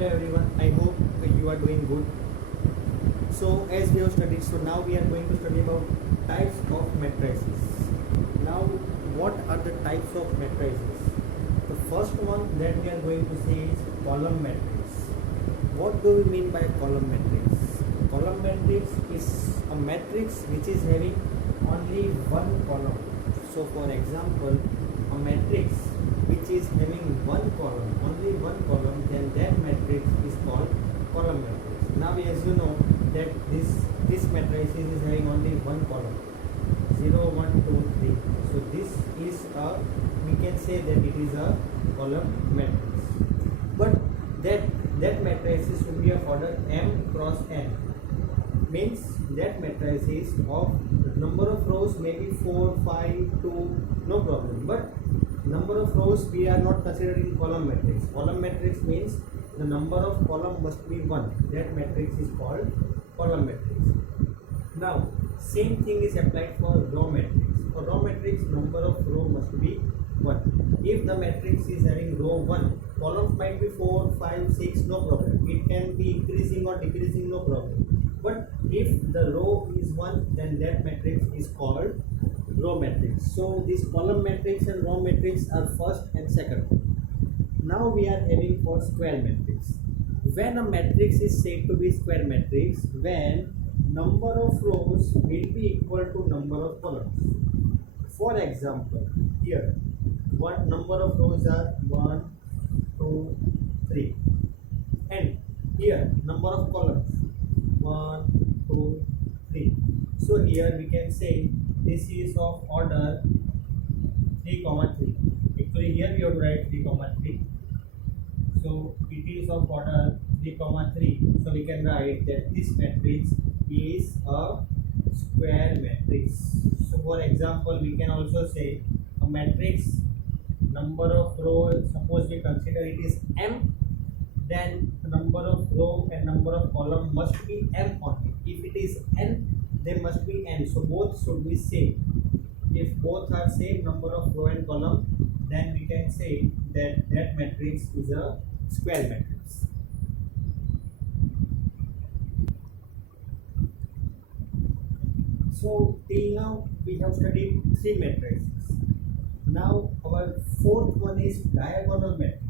Hello everyone, I hope you are doing good. So as we have studied, so now we are going to study about types of matrices. Now what are the types of matrices? The first one that we are going to see is column matrix. What do we mean by column matrix? Column matrix is a matrix which is having only one column. So for example, a matrix which is having one column, only one column, then that matrix is called column matrix. Now as you know that this matrix is having only one column, 0, 1, 2, 3. So this is we can say that it is a column matrix. But that matrix should be of order m cross n. Means that matrix is of number of rows maybe 4, 5, 2, no problem. But number of rows we are not considering column matrix. Column matrix means the number of column must be 1. That matrix is called column matrix. Now same thing is applied for row matrix. For row matrix, number of row must be 1. If the matrix is having row 1, columns might be 4, 5, 6, no problem. It can be increasing or decreasing, no problem. But if the row is 1, then that matrix is called row matrix. So this column matrix and row matrix are first and second. Now we are having for square matrix. When a matrix is said to be square matrix, when number of rows will be equal to number of columns. For example, here what number of rows are 1, 2, 3, and here number of columns 1, 2, 3. So here we can say this is of order 3, 3. Actually here we have to write 3, 3. So it is of order 3, 3. So we can write that this matrix is a square matrix. So for example, we can also say a matrix number of rows, suppose we consider it is m, then the number of row and number of column must be m only. If it is n, they must be n. So both should be same. If both are same number of row and column, then we can say that that matrix is a square matrix. So till now we have studied 3 matrices. Now our fourth one is diagonal matrix.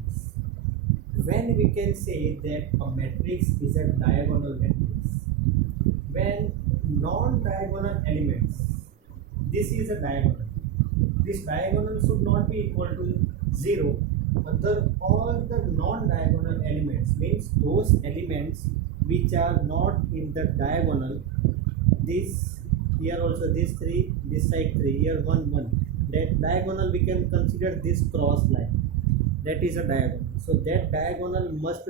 When we can say that a matrix is a diagonal matrix, when non-diagonal elements, this is a diagonal, this diagonal should not be equal to 0. All the non-diagonal elements means those elements which are not in the diagonal. This here also this 3, this side 3, here 1, 1. That diagonal we can consider this cross line. That is a diagonal. So that diagonal must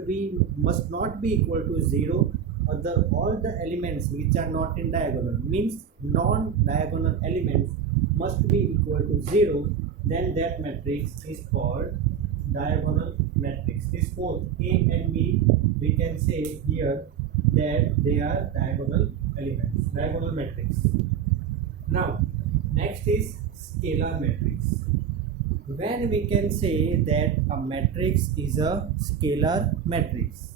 not be equal to 0. All the elements which are not in diagonal means non-diagonal elements must be equal to 0. Then that matrix is called diagonal matrix. This both A and B we can say here that they are diagonal elements, diagonal matrix. Now next is scalar matrix. When we can say that a matrix is a scalar matrix,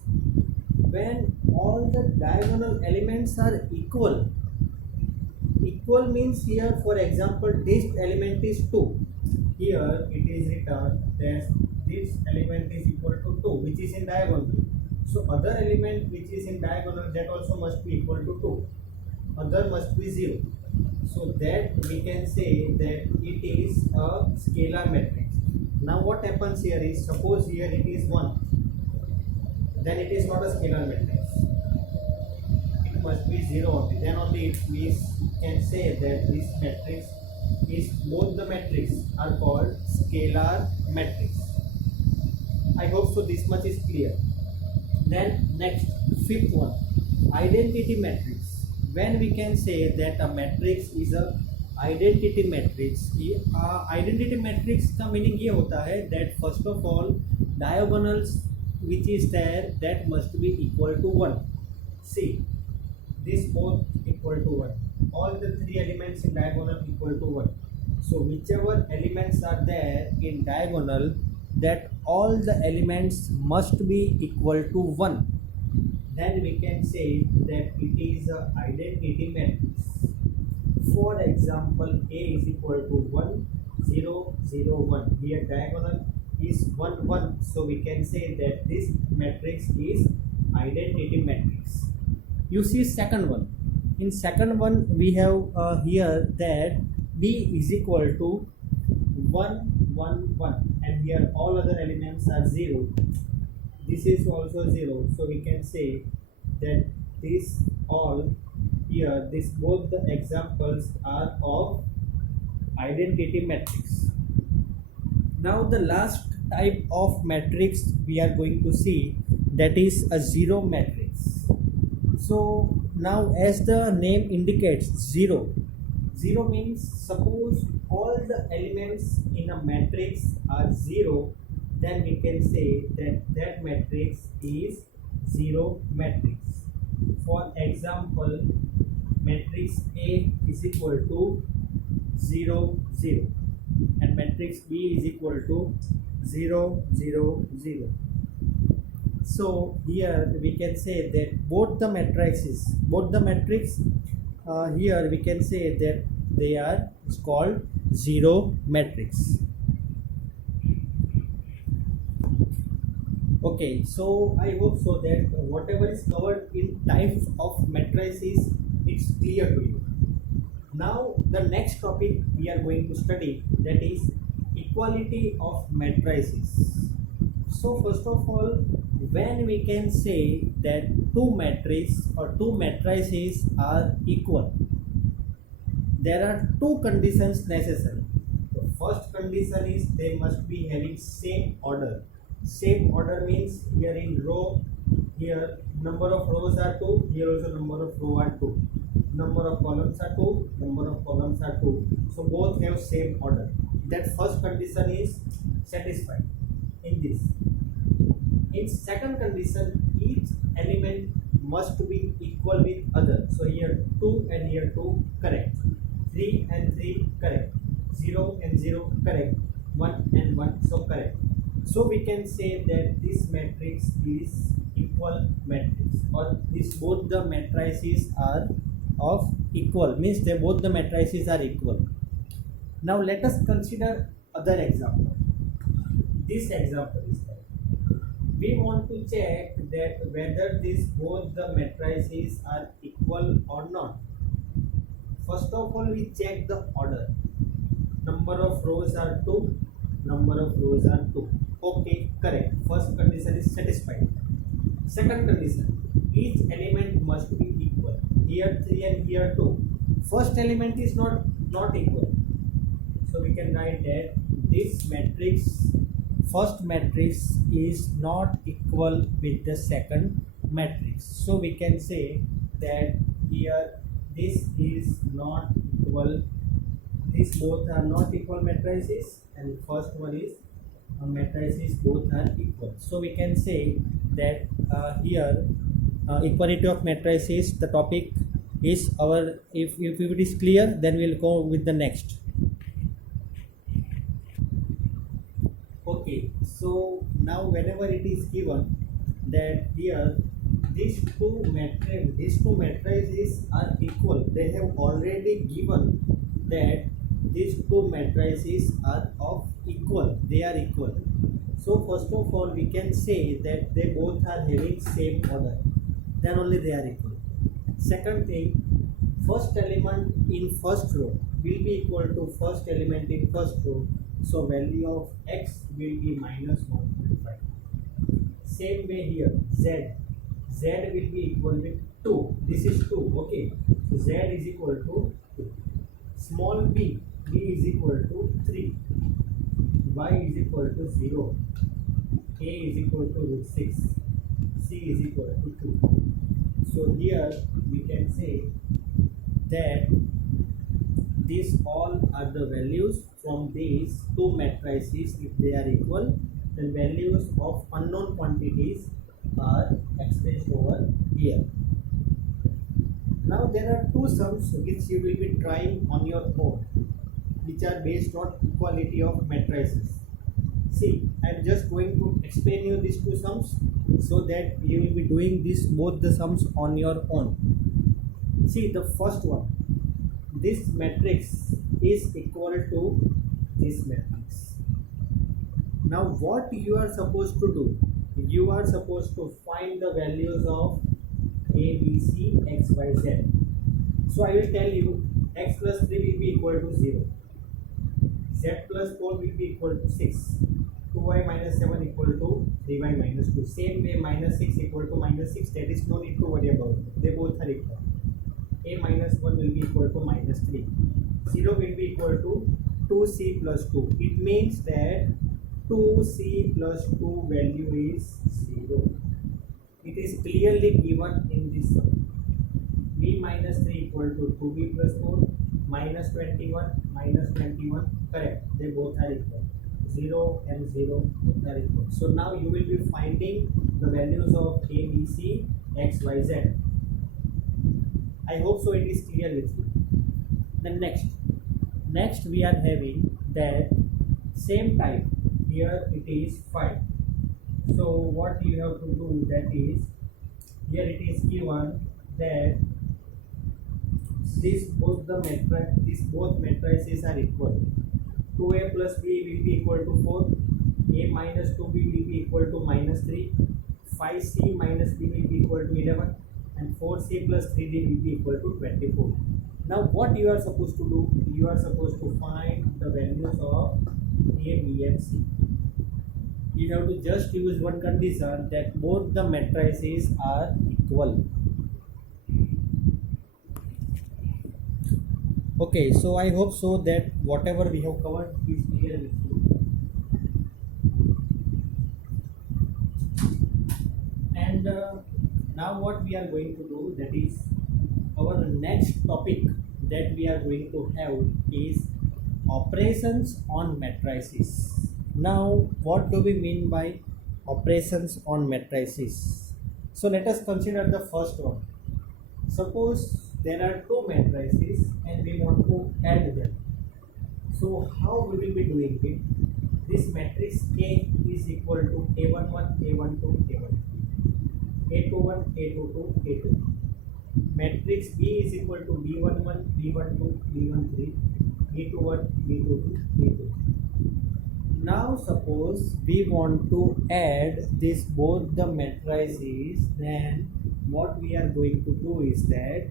when all the diagonal elements are equal. Equal means here for example this element is 2. Here it is written that this element is equal to 2, which is in diagonal. So other element which is in diagonal, that also must be equal to 2. Other must be 0. So that we can say that it is a scalar matrix. Now what happens here is, suppose here it is 1, then it is not a scalar matrix. It must be 0 only. Then only we can say that this matrix is, both the matrix are called scalar matrix. I hope so this much is clear. Then next, fifth one, identity matrix. When we can say that a matrix is a identity matrix, identity matrix का meaning ये होता है that first of all diagonals which is there, that must be equal to 1. See, this both equal to 1. All the 3 elements in diagonal equal to 1. So whichever elements are there in diagonal, that all the elements must be equal to 1, then we can say that it is a identity matrix. For example, A is equal to 1 0 0 1. Here diagonal is 1 1, so we can say that this matrix is identity matrix. You see second one. In second one we have here that B is equal to 1 1 1, and here all other elements are 0. This is also 0, so we can say that this all here, this both the examples are of identity matrix. Now the last type of matrix we are going to see, that is a zero matrix. So now as the name indicates, zero means suppose all the elements in a matrix are 0, then we can say that that matrix is zero matrix. For example, matrix A is equal to 0 0, and matrix B is equal to 0 0 0. So here we can say that both the matrices, here we can say that they are called zero matrix. Okay, so I hope so that whatever is covered in types of matrices, it's clear to you. Now the next topic we are going to study, that is equality of matrices. So first of all, when we can say that two matrices or two matrices are equal, there are two conditions necessary. The first condition is they must be having same order. Same order means here in row, here number of rows are 2, here also number of rows are 2, number of columns are 2, number of columns are 2, so both have same order. That first condition is satisfied in this. In second condition, each element must be equal with other. So here 2 and here 2 correct, 3 and 3 correct, 0 and 0 correct, 1 and 1 so correct. So we can say that this matrix is equal matrix, or this both the matrices are of equal, means they both the matrices are equal. Now let us consider other example. This example is that we want to check that whether these both the matrices are equal or not. First of all, we check the order. Number of rows are 2, number of rows are 2. Okay, correct. First condition is satisfied. Second condition, each element must be equal. Here 3 and here 2. First element is not equal. So we can write that this matrix, first matrix is not equal with the second matrix. So we can say that here this is not equal. These both are not equal matrices, and first one is matrices both are equal. So we can say that here equality of matrices, the topic is our, if it is clear, then we'll go with the next. Okay, so now whenever it is given that here these two matrices are equal, they have already given that these two matrices are of equal, they are equal. So first of all, we can say that they both are having same order, then only they are equal. Second thing, first element in first row will be equal to first element in first row, so value of x will be minus 1.5. Same way here, z will be equal with 2. This is 2, okay, so z is equal to 2. Small b is equal to 3, y is equal to 0, a is equal to root 6, c is equal to 2. So here we can say that these all are the values from these two matrices. If they are equal, then values of unknown quantities are expressed over here. Now there are two sums which you will be trying on your own, which are based on equality of matrices. See, I'm just going to explain you these two sums so that you will be doing this both the sums on your own. See, the first one, this matrix is equal to this matrix. Now what you are supposed to do, you are supposed to find the values of a, b, c, x, y, z. So I will tell you x plus 3 will be equal to 0, z plus 4 will be equal to 6, 2y minus 7 equal to 3y minus 2. Same way minus 6 equal to minus 6, that is no need to worry about it. They both are equal. A minus 1 will be equal to minus 3. 0 will be equal to 2c plus 2. It means that 2c plus 2 value is 0. It is clearly given in this sum. b minus 3 equal to 2b plus 4 minus 21 minus 21. Correct. They both are equal. 0 and 0 both are equal. So now you will be finding the values of a, b, c, x, y, z. I hope so it is clear with you. Then next we are having that same type. Here it is 5. So what you have to do, that is, here it is given that both matrices are equal. 2a plus b will be equal to 4. A minus 2b will be equal to minus 3. 5c minus b will be equal to 11. And 4c plus 3d will be equal to 24. Now what you are supposed to do? You are supposed to find the values of a, b and c. You have to just use one condition, that both the matrices are equal. Okay, so I hope so that whatever we have covered is clear with you. And now what we are going to do, that is our next topic that we are going to have is operations on matrices. Now what do we mean by operations on matrices? So let us consider the first one. Suppose there are two matrices and we want to add them. So how we will be doing it? This matrix A is equal to A11, A12, A1, A21, A22, A2. Matrix B is equal to B11, B12, B13, B21, B22, B2. Now suppose we want to add this both the matrices, then what we are going to do is that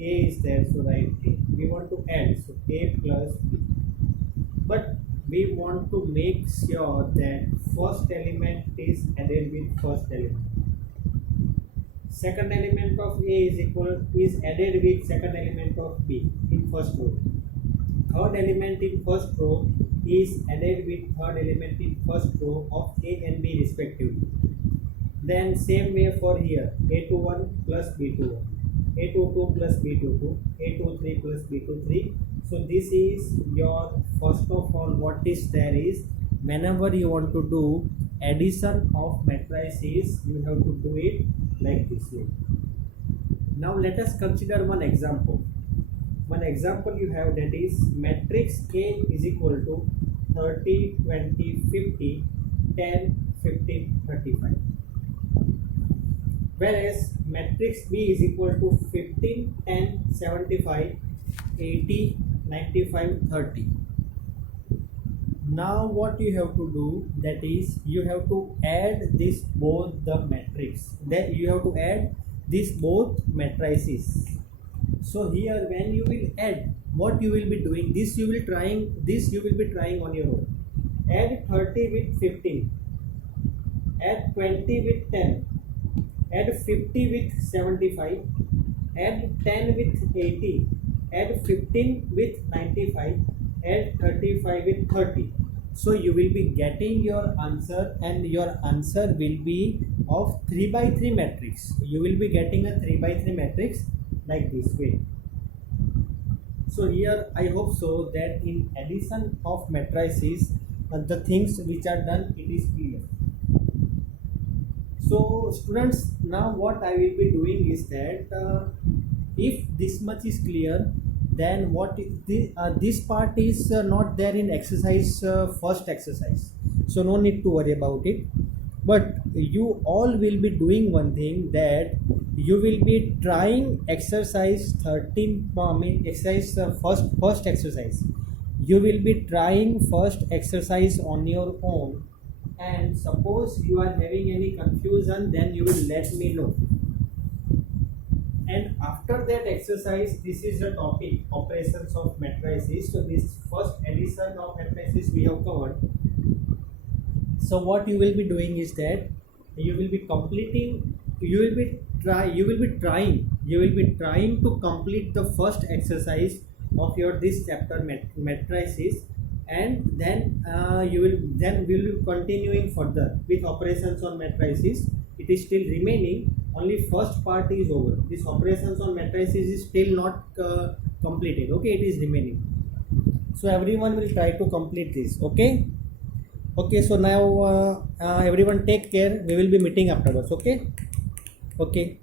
A is there, so write A. We want to add, so A plus B. But we want to make sure that first element is added with first element. Second element of A is added with second element of B in first row. Third element in first row is added with third element in first row of A and B respectively. Then same way for here, A21 plus B21, A22 plus B22, A23 plus B23. So this is your, first of all, what is there is, whenever you want to do addition of matrices, you have to do it like this way. Now let us consider one example. One example you have, that is matrix A is equal to 30, 20, 50, 10, 15, 35. Whereas matrix B is equal to 15, 10, 75, 80, 95, 30. Now what you have to do, that is you have to add this both the matrix. Then you have to add this both matrices. So here when you will add, what you will be doing, this you will be trying on your own. Add 30 with 15, add 20 with 10, add 50 with 75, add 10 with 80, add 15 with 95, add 35 with 30. So you will be getting your answer, and your answer will be of 3 by 3 matrix. You will be getting a 3 by 3 matrix like this way. So here I hope so that in addition of matrices, the things which are done, it is clear. So students, now what I will be doing is that if this much is clear, then what is this part is not there in exercise, first exercise. so no need to worry about it. But you all will be doing one thing, that you will be trying exercise 13, exercise first exercise. You will be trying first exercise on your own, and suppose you are having any confusion, then you will let me know. And after that exercise, this is the topic, operations of matrices. So this first addition of matrices we have covered. So what you will be doing is that you will be completing, you will be trying to complete the first exercise of your this chapter matrices, and then we will be continuing further with operations on matrices. It is still remaining, only first part is over. This operations on matrices is still not completed. Okay, it is remaining. So everyone will try to complete this. Okay. Okay, so now everyone take care. We will be meeting afterwards. Okay. Okay.